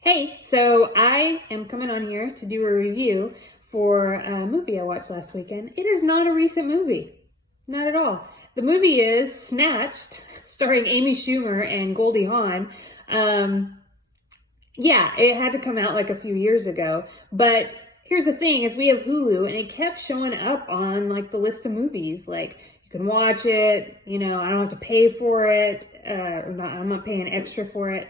Hey, so I am coming on here to do a review for a movie I watched last weekend. It is not a recent movie. Not at all. The movie is Snatched, starring Amy Schumer and Goldie Hawn. Yeah, it had to come out like a few years ago. But here's the thing, is we have Hulu, and it kept showing up on like the list of movies. Like, you can watch it, I don't have to pay for it. I'm not paying extra for it.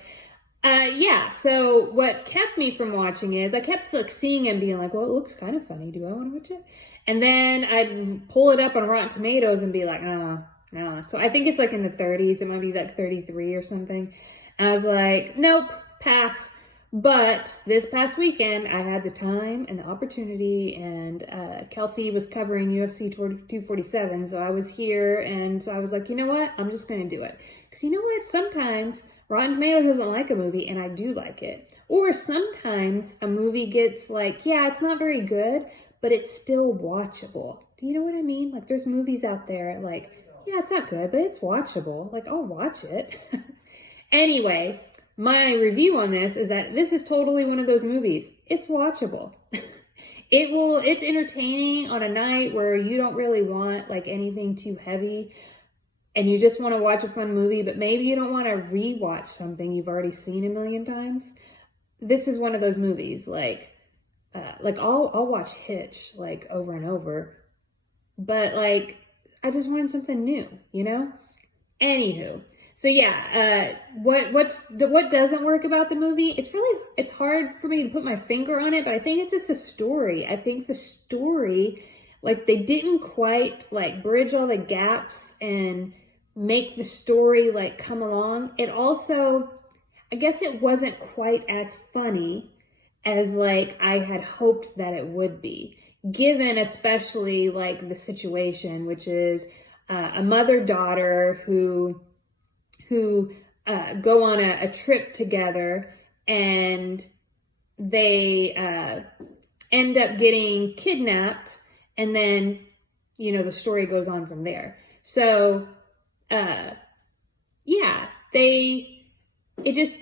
Yeah, so what kept me from watching is I kept like seeing it and being like, well, it looks kind of funny. Do I want to watch it? And then I'd pull it up on Rotten Tomatoes and be like, no, no. So I think it's like in the 30s. It might be like 33 or something. And I was like, nope, pass. But this past weekend, I had the time and the opportunity, and Kelsey was covering UFC 247, so I was here, and so I was like, you know what? I'm just going to do it. Because you know what? Sometimes Rotten Tomatoes doesn't like a movie, and I do like it. Or sometimes a movie gets like, yeah, it's not very good, but it's still watchable. Do you know what I mean? Like, there's movies out there like, yeah, it's not good, but it's watchable. Like, I'll watch it. Anyway, my review on this is that this is totally one of those movies. It's watchable. It's entertaining on a night where you don't really want like anything too heavy and you just want to watch a fun movie, but maybe you don't want to rewatch something you've already seen a million times. This is one of those movies. Like I'll watch Hitch like over and over, but like I just wanted something new, Anywho. So yeah, what doesn't work about the movie? It's hard for me to put my finger on it, but I think it's just a story. I think the story, like they didn't quite like bridge all the gaps and make the story like come along. It also, I guess it wasn't quite as funny as like I had hoped that it would be, given especially like the situation, which is a mother-daughter who go on a trip together, and they end up getting kidnapped, and then the story goes on from there. So yeah, the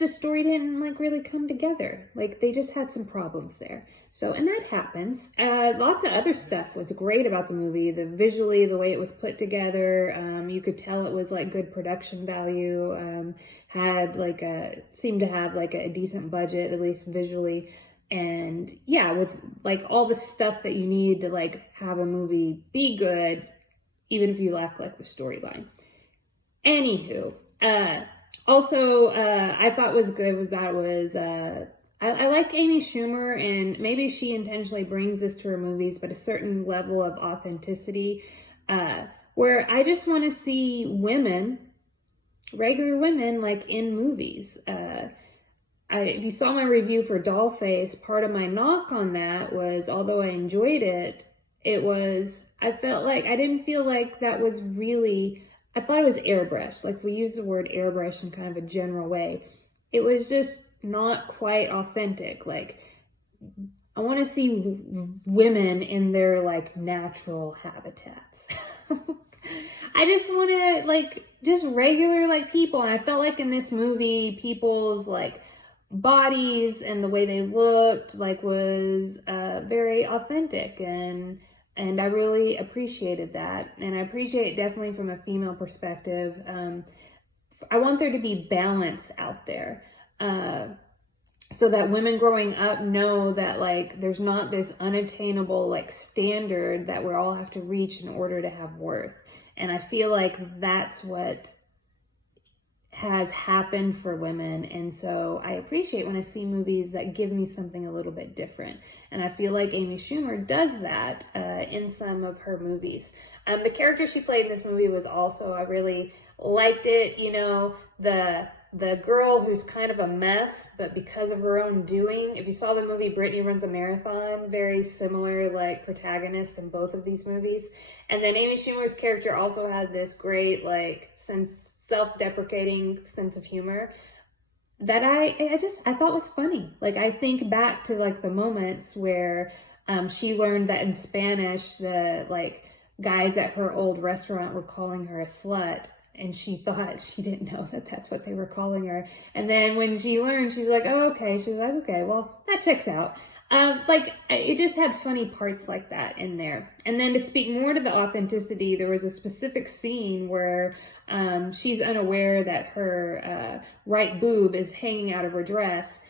story didn't like really come together. Like they just had some problems there. So, and that happens. Lots of other stuff was great about the movie. Visually, the way it was put together, you could tell it was like good production value, seemed to have like a decent budget, at least visually. And yeah, with like all the stuff that you need to like have a movie be good, even if you lack like the storyline. Anywho, also, I thought was good about was, I like Amy Schumer, and maybe she intentionally brings this to her movies, but a certain level of authenticity, where I just want to see women, regular women, like in movies. If you saw my review for Dollface, part of my knock on that was, although I enjoyed it, I didn't feel like that was really, I thought it was airbrushed. Like, we use the word airbrush in kind of a general way. It was just not quite authentic. Like, I want to see women in their like natural habitats. I just want to like just regular like people. And I felt like in this movie, people's like bodies and the way they looked like was very authentic, and I really appreciated that. And I appreciate it definitely from a female perspective. I want there to be balance out there, so that women growing up know that like there's not this unattainable like standard that we all have to reach in order to have worth. And I feel like that's what has happened for women. And so I appreciate when I see movies that give me something a little bit different. And I feel like Amy Schumer does that in some of her movies. The character she played in this movie was also, I really liked it. The girl who's kind of a mess, but because of her own doing. If you saw the movie Brittany Runs a Marathon, very similar like protagonist in both of these movies. And then Amy Schumer's character also had this great like self-deprecating sense of humor that I thought was funny. Like, I think back to like the moments where she learned that in Spanish the like guys at her old restaurant were calling her a slut. and she thought, she didn't know that that's what they were calling her. And then when she learned, she's like, oh, okay. She's like, okay, well, that checks out. Like, it just had funny parts like that in there. And then to speak more to the authenticity, there was a specific scene where she's unaware that her right boob is hanging out of her dress.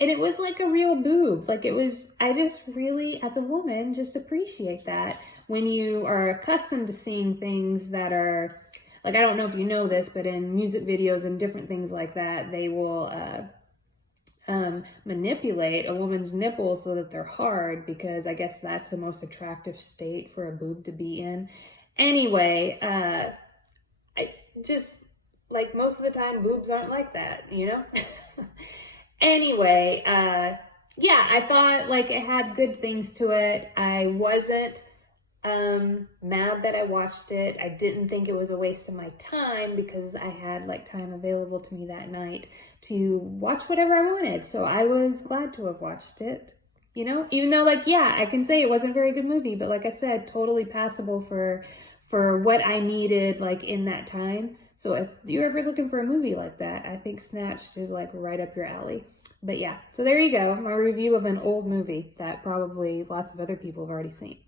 And it was like a real boob. Like, it was, I just really, as a woman, just appreciate that. When you are accustomed to seeing things that are, like, I don't know if you know this, but in music videos and different things like that, they will manipulate a woman's nipples so that they're hard, because I guess that's the most attractive state for a boob to be in. Anyway, I just, like, most of the time, boobs aren't like that, you know? Anyway, yeah, I thought, like, it had good things to it. I wasn't mad that I watched it. I didn't think it was a waste of my time, because I had, like, time available to me that night to watch whatever I wanted. So I was glad to have watched it, you know, even though, like, yeah, I can say it wasn't a very good movie, but like I said, totally passable for what I needed, like, in that time. So if you're ever looking for a movie like that, I think Snatched is, like, right up your alley. But yeah, so there you go, my review of an old movie that probably lots of other people have already seen.